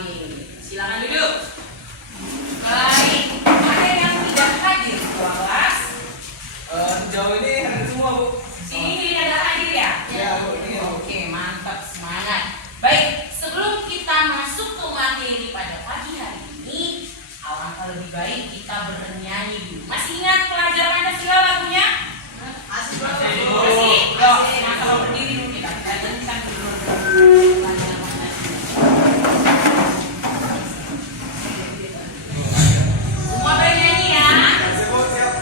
kami. Silakan duduk. Baik, ada yang tidak hadir ketua kelas? Sejauh ini hadir semua, Bu. Ini ada hadir ya? Ya, Bu. Ini ya, Bu. Oke, mantap, semangat. Baik, sebelum kita masuk ke materi pada pagi hari ini, alangkah lebih baik kita bernyanyi dulu. Masih ingat pelajaran Pancasila lagunya? Masih, Bu. Masih? Masih. Maka berdiri dulu kita nyanyikan dulu. Semua bernyanyi ya. Masih, Bu. Siap.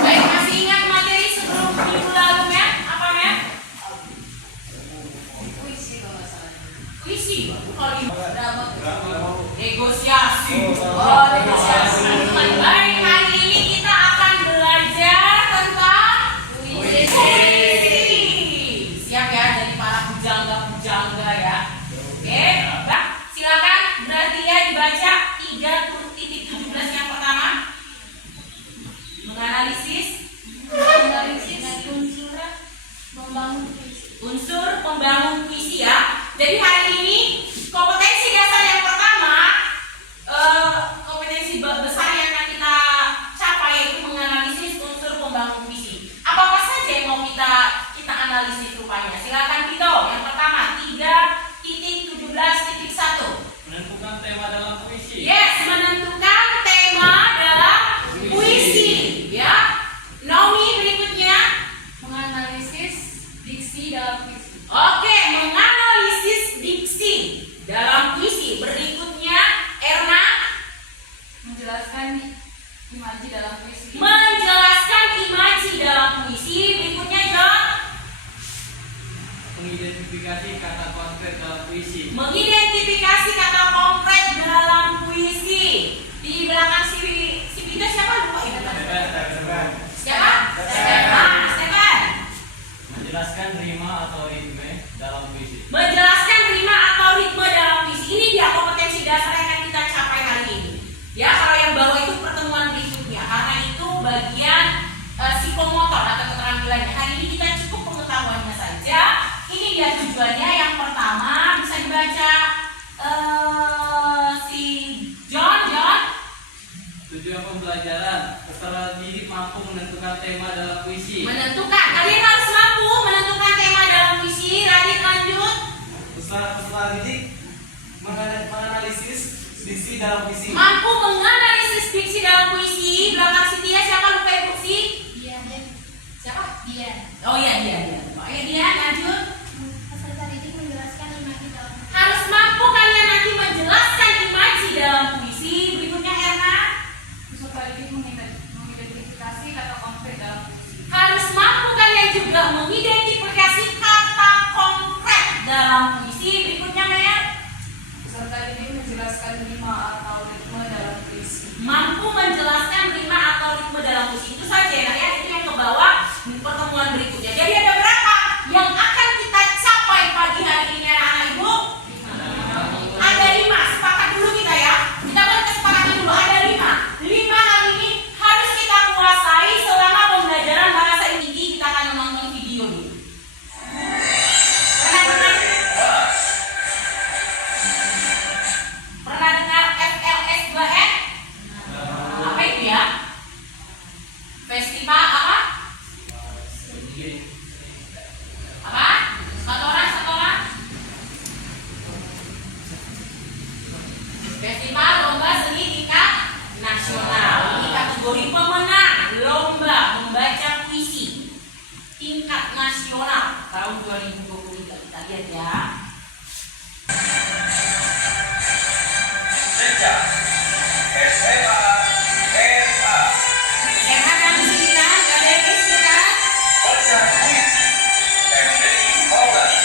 Baik, masih ingat materi sebelum minggu lalu, Mer? Apa, Mer? Puisi kalau nggak salah. Puisi? Kalau ini drama. Negosiasi. Oh, negosiasi. Baik, hari ini kita akan belajar tentang puisi. Siap ya, dari para pujangga-pujangga ya. Oke, Mbak, silakan berarti ya dibaca 3.17 yang pertama. Menganalisis unsur pembangun puisi ya. Jadi hari ini kompetensi dasar yang pertama, kompetensi besar yang akan kita capai yaitu menganalisis unsur pembangun puisi. Apa saja yang mau kita analisis rupanya? Silakan Vito. Yang pertama 3.17.1. Menentukan tema dalam puisi. Yes, menentukan tema dalam puisi. Ya, Naomi berikutnya. Menganalisis diksi dalam puisi. Oke, menganalisis diksi dalam puisi. Berikutnya, Erna. Menjelaskan imaji dalam puisi. Menjelaskan imaji dalam puisi. Berikutnya, John. Mengidentifikasi kata konkret dalam puisi. Mengidentifikasi kata konkret dalam puisi. Di belakang si Vito siapa lupa itu? Siapa? Stefan. Stefan. Menjelaskan rima atau ritme dalam puisi. Menjelaskan rima atau ritme dalam puisi. Ini dia kompetensi dasar yang akan kita capai hari ini. Ya, kalau yang bawah itu pertemuan berikutnya. Karena itu bagian psikomotor atau keterampilannya. Hari ini kita cukup pengetahuannya saja. Ini dia tujuannya. Yang pertama bisa dibaca si John. Tujuan pembelajaran, peserta didik mampu menentukan tema dalam puisi. Menentukan. Kalian harus mampu menentukan tema dalam puisi. Radit lanjut. Peserta didik menganalisis diksi dalam puisi. Mampu menganalisis diksi dalam puisi. Belakang si Tia siapa lupa ibu sih? Dia. Siapa? Dia. Oh iya dia. Oh iya dia lanjut. Peserta didik menjelaskan imaji dalam puisi. Harus mampu kalian nanti menjelaskan imaji dalam puisi. Berikutnya Erna. Peserta didik mengidentifikasi kata konkret dalam puisi. Harus mampu kalian juga mengidentifikasi kata konkret dalam puisi. Berikutnya Maya. Peserta didik menjelaskan rima atau ritme dalam puisi. Mampu menjelaskan rima atau ritme dalam puisi. Itu saja ya, itu yang ke bawah di pertemuan berikutnya. Jadi ada berapa yang akan 2023. Kita lihat ya. Sejak SMA RA SMA kan di sini kan, gak ada yang SD kan? Bocah Kuis MDI Maulana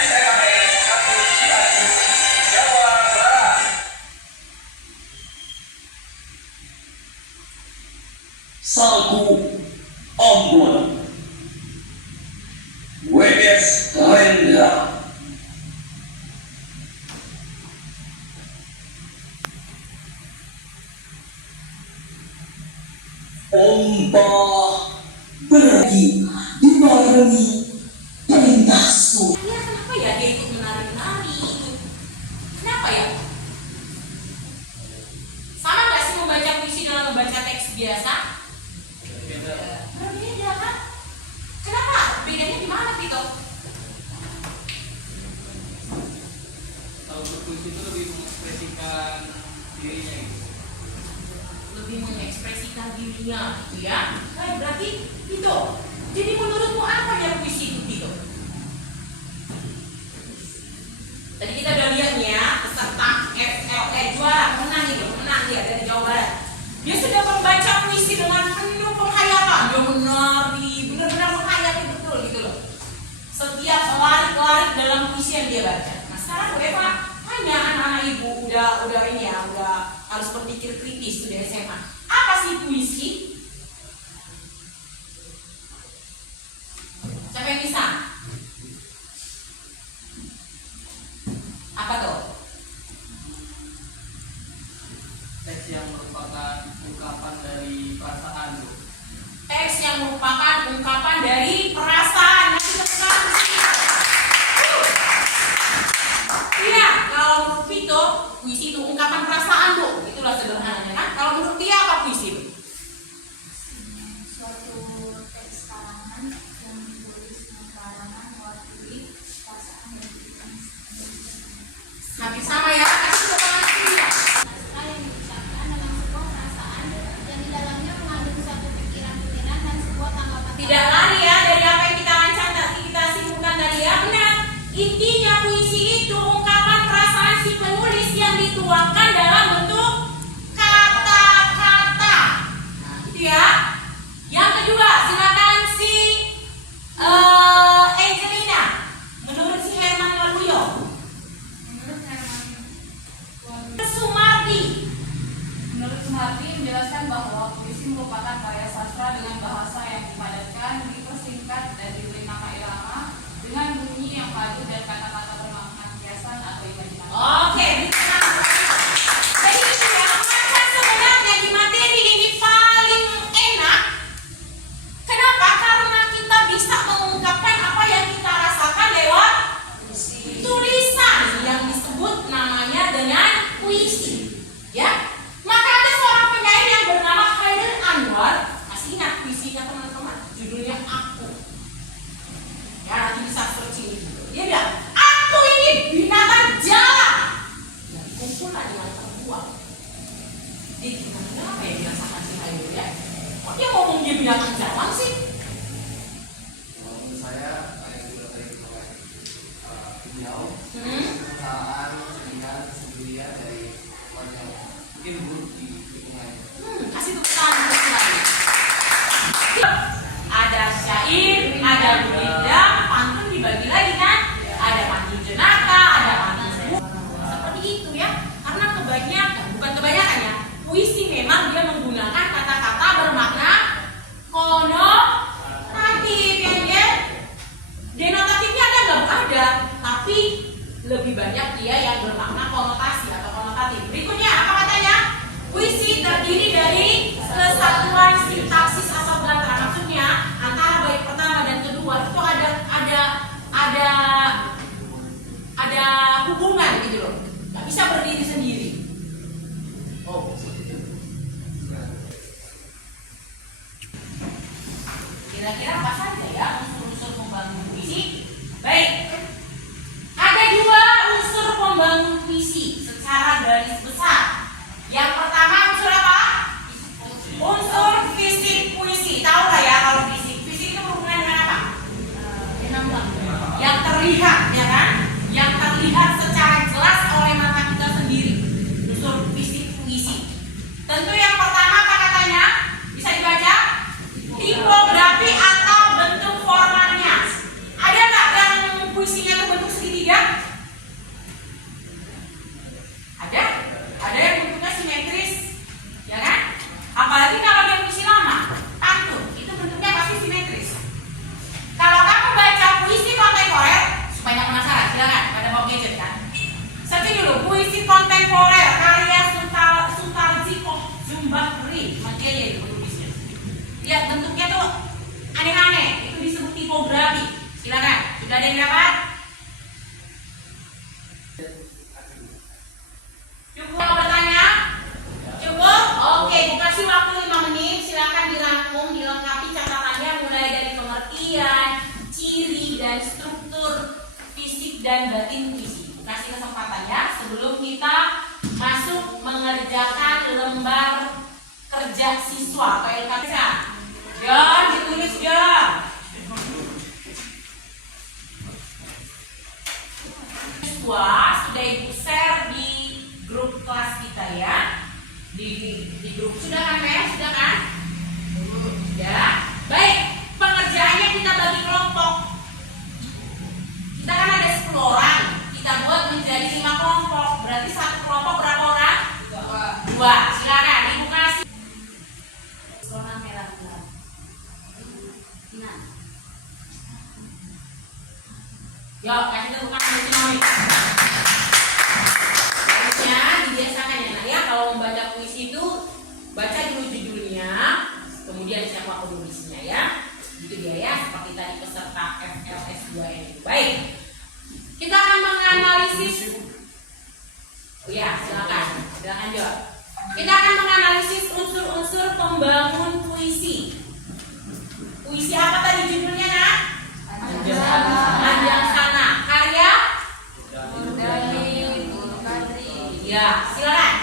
SMA 1 Cianjur Jawa Barat Sagu Ambon Webes Rendra Ombak pergi dibarengi perintah suci. Ya kenapa ya dia ikut menari-nari itu? Kenapa ya? Sama nggak sih membaca puisi dalam membaca teks biasa? Beda. Berbeda kan? Kenapa? Bedanya di mana Tito? Kalau berpuisi itu lebih mengekspresikan dirinya gitu. Lebih mengekspresikan dirinya gitu ya. Baik, berarti Tito. Jadi menurutmu apa ya puisi itu Tito? Tadi kita udah lihat nih ya, peserta juara menang dia dari Jawa Barat. Dia sudah membaca puisi dengan penuh penghayatan. Dia menari, benar-benar menghayati betul gitu loh. Setiap larik-larik dalam puisi yang dia baca. Nah sekarang Eva hanya anak-anak ibu udah ini ya, udah harus berpikir kritis sudah SMA. Apa sih puisi? Siapa yang bisa? Apa tuh? Teks yang merupakan ungkapan dari perasaan tuh. Teks yang merupakan ungkapan dari perasaan. Nanti sekarang di sini. Iya, kalau menurut Vito, puisi itu ungkapan perasaan tuh. Itulah sederhananya kan. Kalau menurut dia apa puisi itu? Suatu teks karangan yang ditulis dengan karangan mewakili perasaan dan pikiran. Hampir sama ya. Kasih potongan sini ya. Naskah yang diucapkan dalam sebuah perasaan yang di dalamnya mengandung suatu pikiran-pikiran dan sebuah tanggapan. Tidak lari ya dari apa yang kita catat, kita simpulkan tadi ya. Benar. Intinya puisi itu ungkapan perasaan si penulis yang dituangkan dalam bentuk kata-kata. Nah, itu ya. Yang kedua, silakan si Angelina. Menurut si Herman Waluyo. Menurut Herman Sumardi. Menurut Sumardi menjelaskan bahwa puisi merupakan karya sastra dengan bahasa yang dipadatkan, dipersingkat, dan diberi nama irama dengan bunyi yang padu dan kata-kata bermakna kiasan atau imajinasi. Oke, ditenang. Jadi itu ya, maka sebenarnya di materi ini paling enak. Kenapa? Karena kita bisa mengungkapkan apa yang kita rasakan lewat tulisan yang disebut namanya dengan puisi. Ya, maka ada seorang penyair yang bernama Khairil Anwar. Masih ingat puisinya teman-teman? Judulnya Aku. Ya, nanti bisa searching gitu. Dia bilang, aku ini binatang jalan yang dikumpulkan dengan terbuang. Dia gimana apa ya dirasakan si Khairil ya? Kok dia ngomong dia binatang jalan sih? Kalau menurut saya kayak juga tadi oleh beliau perusahaan dengan sendirian dari warga mungkin buruk di lingkungannya. Kasih tepuk tangan untuk si Khairil. Ada syair, ada gurindam, pantun dibagi lagi kan? Ada pantun jenaka, ada pantun seperti itu ya. Karena bukan kebanyakan ya. Puisi memang dia menggunakan kata-kata bermakna konotatif ya. Denotatifnya ada nggak? Ada, tapi lebih banyak dia yang bermakna konotasi atau konotatif. Berikutnya apa katanya? Puisi terdiri dari kesatuan sintaksis asal belantara. Maksudnya antara bait pertama dan kedua itu ada hubungan gitu loh. Nggak bisa berdiri sendiri. Oh, seperti itu. Kira-kira apa saja ya unsur-unsur pembangun puisi? Baik, ada dua unsur pembangun puisi secara garis besar. Yang pertama unsur apa? yang dapat? Cukup bertanya? Cukup? Oke, kasih waktu 5 menit. Silakan dirangkum, dilengkapi catatannya mulai dari pengertian, ciri dan struktur fisik dan batin puisi. Kasih kesempatan ya sebelum kita masuk mengerjakan lembar kerja siswa atau LKS. John, ditulis John. Siswa sudah ibu share di grup kelas kita ya. Di grup sudah kan Mel? Sudah kan? Ya. Baik, pengerjaannya kita bagi kelompok. Kita kan ada 10 orang. Kita buat menjadi 5 kelompok. Berarti satu kelompok berapa orang? 2. Silakan ibu kasih. Warna merah. Nah. Yuk, kasih tepuk tangan untuk Nomi. Harusnya dibiasakan ya nak ya, kalau membaca puisi itu baca dulu judulnya, kemudian siapa penulisnya ya. Gitu dia ya, seperti tadi peserta FLS 2 ini. Baik. Kita akan menganalisis. Oh ya, silakan John. Kita akan menganalisis unsur-unsur pembangun puisi. Puisi apa tadi judulnya nak? Anjang Sana. Karya? Ya, silakan.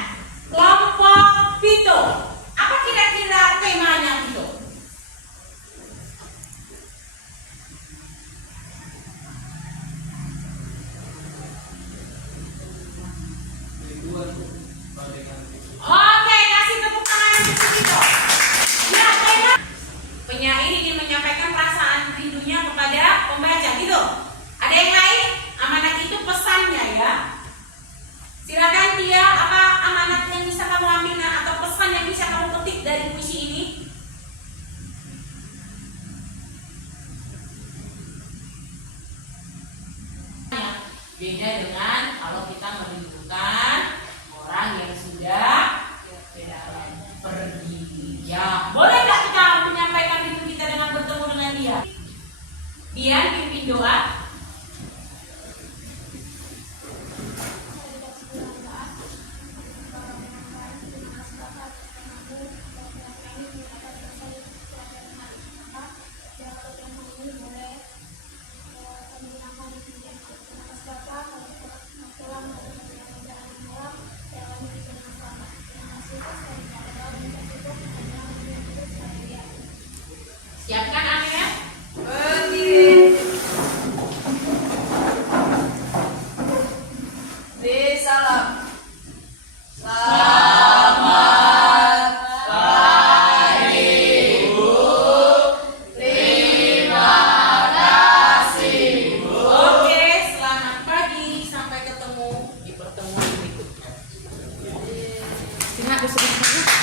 Kelompok Vito. Apa kira-kira temanya Vito? Oke, kasih tepuk tangan untuk Vito. Ya, tema penyair ingin menyampaikan perasaan rindunya kepada pembaca gitu. Ada yang lain? Amanat itu pesannya ya. Silakan dia, apa amanat yang bisa kamu ambil atau pesan yang bisa kamu petik dari puisi ini? Beda dengan kalau kita merindukan orang yang sudah pergi. Ya, boleh nggak kita menyampaikan rindu kita dengan bertemu dengan dia? Dia pimpin doa. Siapkan Amir. Salam. Oke, selamat pagi. Sampai ketemu di pertemuan berikutnya. Terima kasih.